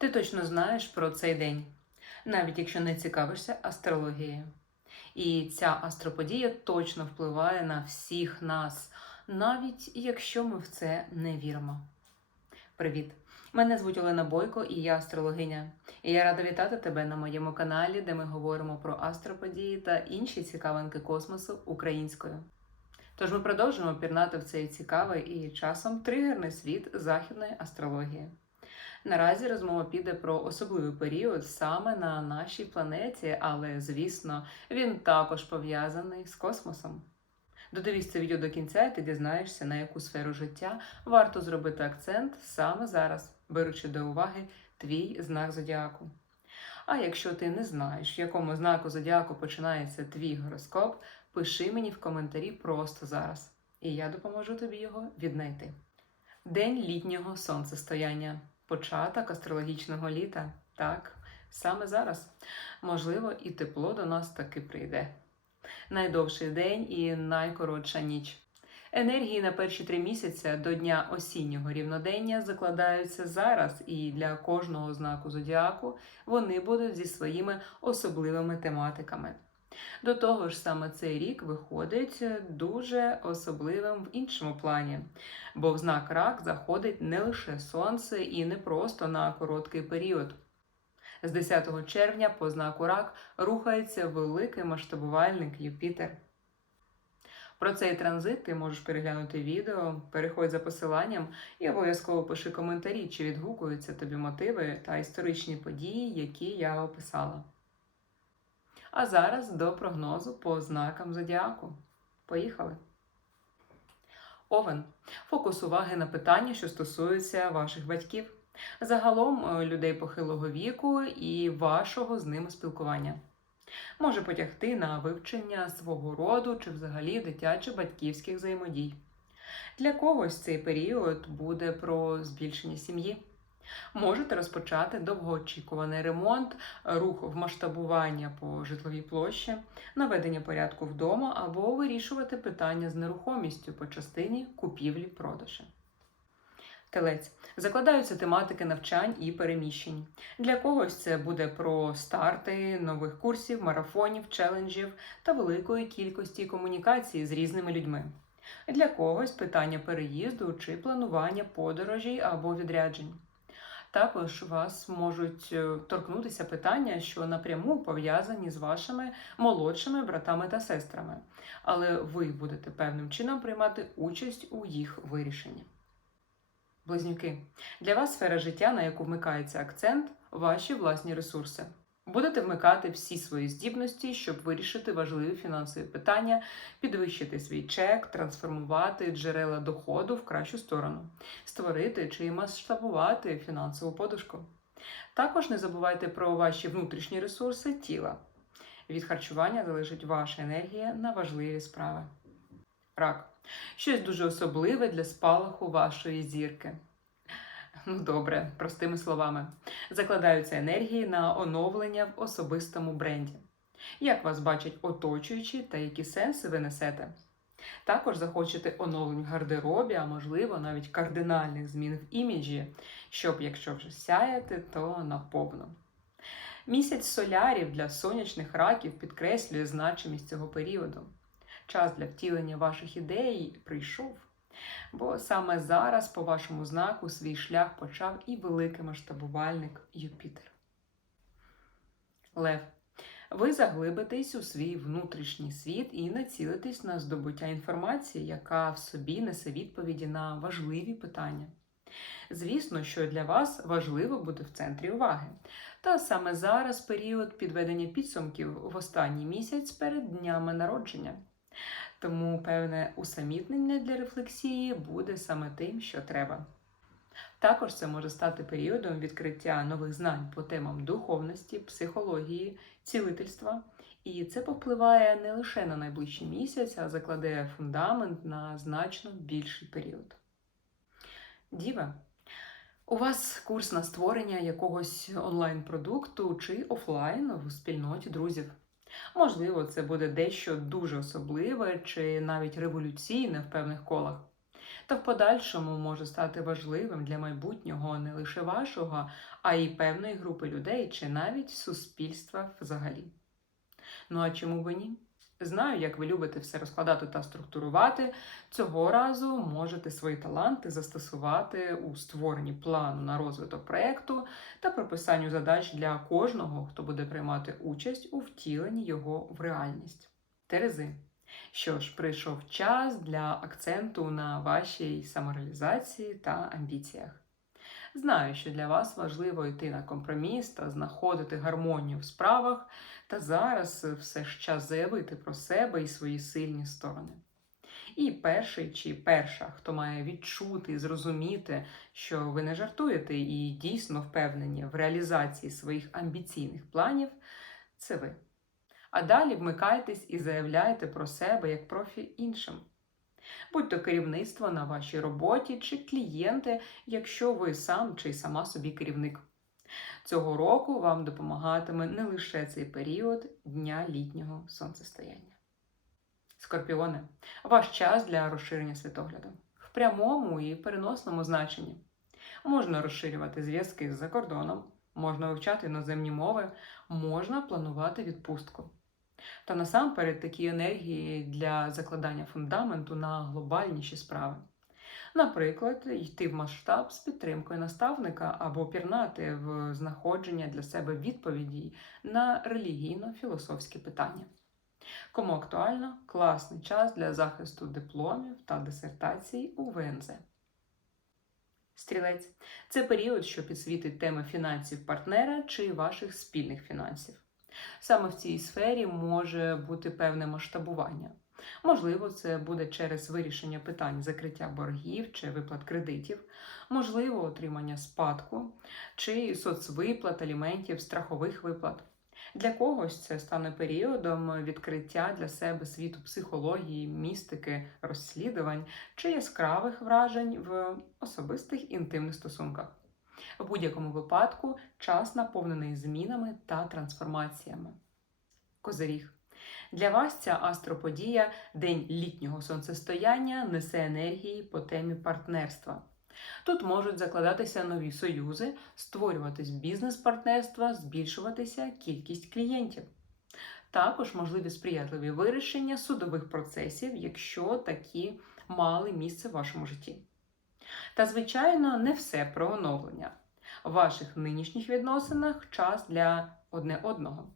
Ти точно знаєш про цей день, навіть якщо не цікавишся астрологією. І ця астроподія точно впливає на всіх нас, навіть якщо ми в це не віримо. Привіт! Мене звуть Олена Бойко і я астрологиня. І я рада вітати тебе на моєму каналі, де ми говоримо про астроподії та інші цікавинки космосу українською. Тож ми продовжуємо пірнати в цей цікавий і часом тригерний світ західної астрології. Наразі розмова піде про особливий період саме на нашій планеті, але звісно, він також пов'язаний з космосом. Додивись це відео до кінця, і ти дізнаєшся, на яку сферу життя варто зробити акцент саме зараз, беручи до уваги твій знак зодіаку. А якщо ти не знаєш, в якому знаку зодіаку починається твій гороскоп, пиши мені в коментарі просто зараз, і я допоможу тобі його віднайти. День літнього сонцестояння, початок астрологічного літа. Так, саме зараз. Можливо, і тепло до нас таки прийде. Найдовший день і найкоротша ніч. Енергії на перші три місяці до дня осіннього рівнодення закладаються зараз, і для кожного знаку зодіаку вони будуть зі своїми особливими тематиками. До того ж, саме цей рік виходить дуже особливим в іншому плані, бо в знак рак заходить не лише сонце і не просто на короткий період. З 10 червня по знаку рак рухається великий масштабувальник Юпітер. Про цей транзит ти можеш переглянути відео, переходь за посиланням і обов'язково пиши коментарі, чи відгукуються тобі мотиви та історичні події, які я описала. А зараз до прогнозу по знакам зодіаку. Поїхали! Овен. Фокус уваги на питання, що стосуються ваших батьків, загалом е, людей похилого віку і вашого з ними спілкування. Може потягти на вивчення свого роду чи взагалі дитячо-батьківських взаємодій. Для когось цей період буде про збільшення сім'ї. Можете розпочати довгоочікуваний ремонт, рух в масштабування по житловій площі, наведення порядку вдома або вирішувати питання з нерухомістю по частині купівлі-продажу. Телець закладаються тематики навчань і переміщень. Для когось це буде про старти нових курсів, марафонів, челенджів та великої кількості комунікації з різними людьми. Для когось питання переїзду чи планування подорожей або відряджень. Також вас можуть е, торкнутися питання, що напряму пов'язані з вашими молодшими братами та сестрами, але ви будете певним чином приймати участь у їх вирішенні. Близнюки. Для вас сфера життя, на яку вмикається акцент, ваші власні ресурси. Будете вмикати всі свої здібності, щоб вирішити важливі фінансові питання, підвищити свій чек, трансформувати джерела доходу в кращу сторону, створити чи масштабувати фінансову подушку. Також не забувайте про ваші внутрішні ресурси тіла. Від харчування залежить ваша енергія на важливі справи. Рак. Щось дуже особливе для спалаху вашої зірки. Ну, добре, простими словами, закладаються енергії на оновлення в особистому бренді. Як вас бачать оточуючі та які сенси ви несете? Також захочете оновлень в гардеробі, а можливо, навіть кардинальних змін в іміджі, щоб, якщо вже сяяти, то наповну. Місяць солярів для сонячних раків підкреслює значимість цього періоду. Час для втілення ваших ідей прийшов. Бо саме зараз, по вашому знаку, свій шлях почав і великий масштабувальник Юпітер. Лев. Ви заглибитесь у свій внутрішній світ і націлитесь на здобуття інформації, яка в собі несе відповіді на важливі питання. Звісно, що для вас важливо бути в центрі уваги. Та саме зараз період підведення підсумків в останній місяць перед днями народження. Тому певне усамітнення для рефлексії буде саме тим, що треба. Також це може стати періодом відкриття нових знань по темам духовності, психології, цілительства, і це повпливає не лише на найближчий місяць, а закладе фундамент на значно більший період. Діва. У вас курс на створення якогось онлайн-продукту чи офлайн в спільноті друзів. Можливо, це буде дещо дуже особливе чи навіть революційне в певних колах. та в подальшому може стати важливим для майбутнього не лише вашого, а й певної групи людей чи навіть суспільства взагалі. Ну а чому б ні? Знаю, як ви любите все розкладати та структурувати. Цього разу можете свої таланти застосувати у створенні плану на розвиток проєкту та прописанню задач для кожного, хто буде приймати участь у втіленні його в реальність. Терези. Що ж, прийшов час для акценту на вашій самореалізації та амбіціях. Знаю, що для вас важливо йти на компроміс та знаходити гармонію в справах, та зараз все ж час заявити про себе і свої сильні сторони. І перший чи перша, хто має відчути і зрозуміти, що ви не жартуєте і дійсно впевнені в реалізації своїх амбіційних планів, це ви. А далі вмикайтесь і заявляйте про себе як профі іншим. Будь то керівництво на вашій роботі чи клієнти, якщо ви сам чи сама собі керівник. Цього року вам допомагатиме не лише цей період дня літнього сонцестояння. Скорпіони, ваш час для розширення світогляду в прямому і переносному значенні. Можна розширювати зв'язки з-за кордоном, можна вивчати іноземні мови, можна планувати відпустку. Та насамперед такі енергії для закладання фундаменту на глобальніші справи. Наприклад, йти в масштаб з підтримкою наставника або пірнати в знаходження для себе відповідей на релігійно-філософські питання. Кому актуально, класний час для захисту дипломів та дисертацій у ВНЗ. Стрілець це період, що підсвітить теми фінансів партнера чи ваших спільних фінансів. Саме в цій сфері може бути певне масштабування. Можливо, це буде через вирішення питань закриття боргів чи виплат кредитів, можливо, отримання спадку чи соцвиплат, аліментів, страхових виплат. Для когось це стане періодом відкриття для себе світу психології, містики, розслідувань чи яскравих вражень в особистих інтимних стосунках. В будь-якому випадку час наповнений змінами та трансформаціями. Козиріг. Для вас ця астроподія, день літнього сонцестояння, несе енергії по темі партнерства. Тут можуть закладатися нові союзи, створюватись бізнес-партнерства, збільшуватися кількість клієнтів. Також можливі сприятливі вирішення судових процесів, якщо такі мали місце в вашому житті. Та, звичайно, не все про оновлення. В ваших нинішніх відносинах час для одне одного,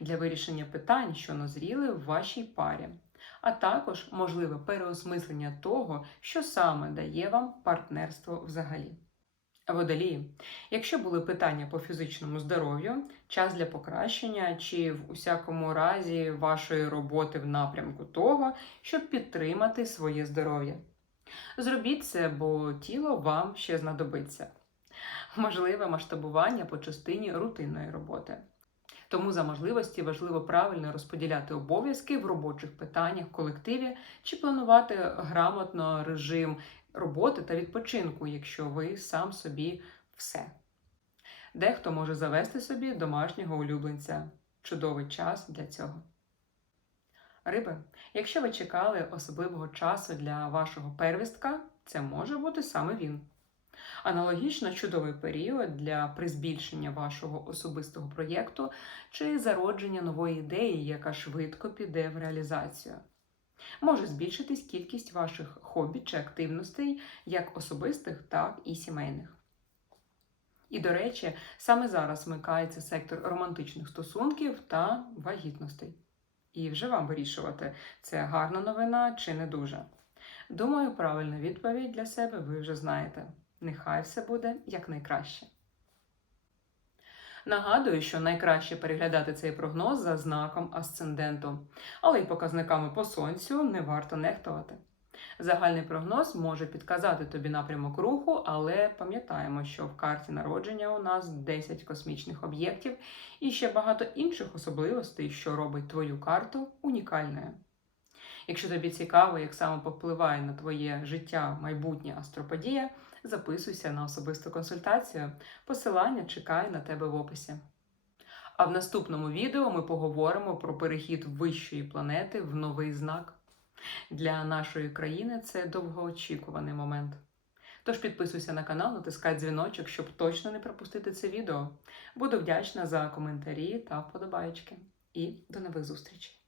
для вирішення питань, що назріли в вашій парі, а також можливе переосмислення того, що саме дає вам партнерство взагалі. Водолії, якщо були питання по фізичному здоров'ю, час для покращення чи в усякому разі вашої роботи в напрямку того, щоб підтримати своє здоров'я. Зробіть це, бо тіло вам ще знадобиться. Можливе масштабування по частині рутинної роботи. Тому за можливості важливо правильно розподіляти обов'язки в робочих питаннях колективі чи планувати грамотно режим роботи та відпочинку, якщо ви сам собі все. Дехто може завести собі домашнього улюбленця. Чудовий час для цього. Риби, якщо ви чекали особливого часу для вашого первістка, це може бути саме він. Аналогічно чудовий період для призбільшення вашого особистого проєкту чи зародження нової ідеї, яка швидко піде в реалізацію. Може збільшитись кількість ваших хобі чи активностей, як особистих, так і сімейних. І, до речі, саме зараз вмикається сектор романтичних стосунків та вагітностей. І вже вам вирішувати, це гарна новина чи не дуже. Думаю, правильну відповідь для себе ви вже знаєте. Нехай все буде якнайкраще. Нагадую, що найкраще переглядати цей прогноз за знаком асценденту, але й показниками по сонцю не варто нехтувати. Загальний прогноз може підказати тобі напрямок руху, але пам'ятаємо, що в карті народження у нас 10 космічних об'єктів і ще багато інших особливостей, що робить твою карту унікальною. Якщо тобі цікаво, як саме попливає на твоє життя майбутнє астроподія, записуйся на особисту консультацію. Посилання чекає на тебе в описі. А в наступному відео ми поговоримо про перехід вищої планети в новий знак. Для нашої країни це довгоочікуваний момент. Тож підписуйся на канал, натискай дзвіночок, щоб точно не пропустити це відео. Буду вдячна за коментарі та вподобайки. І до нових зустрічей!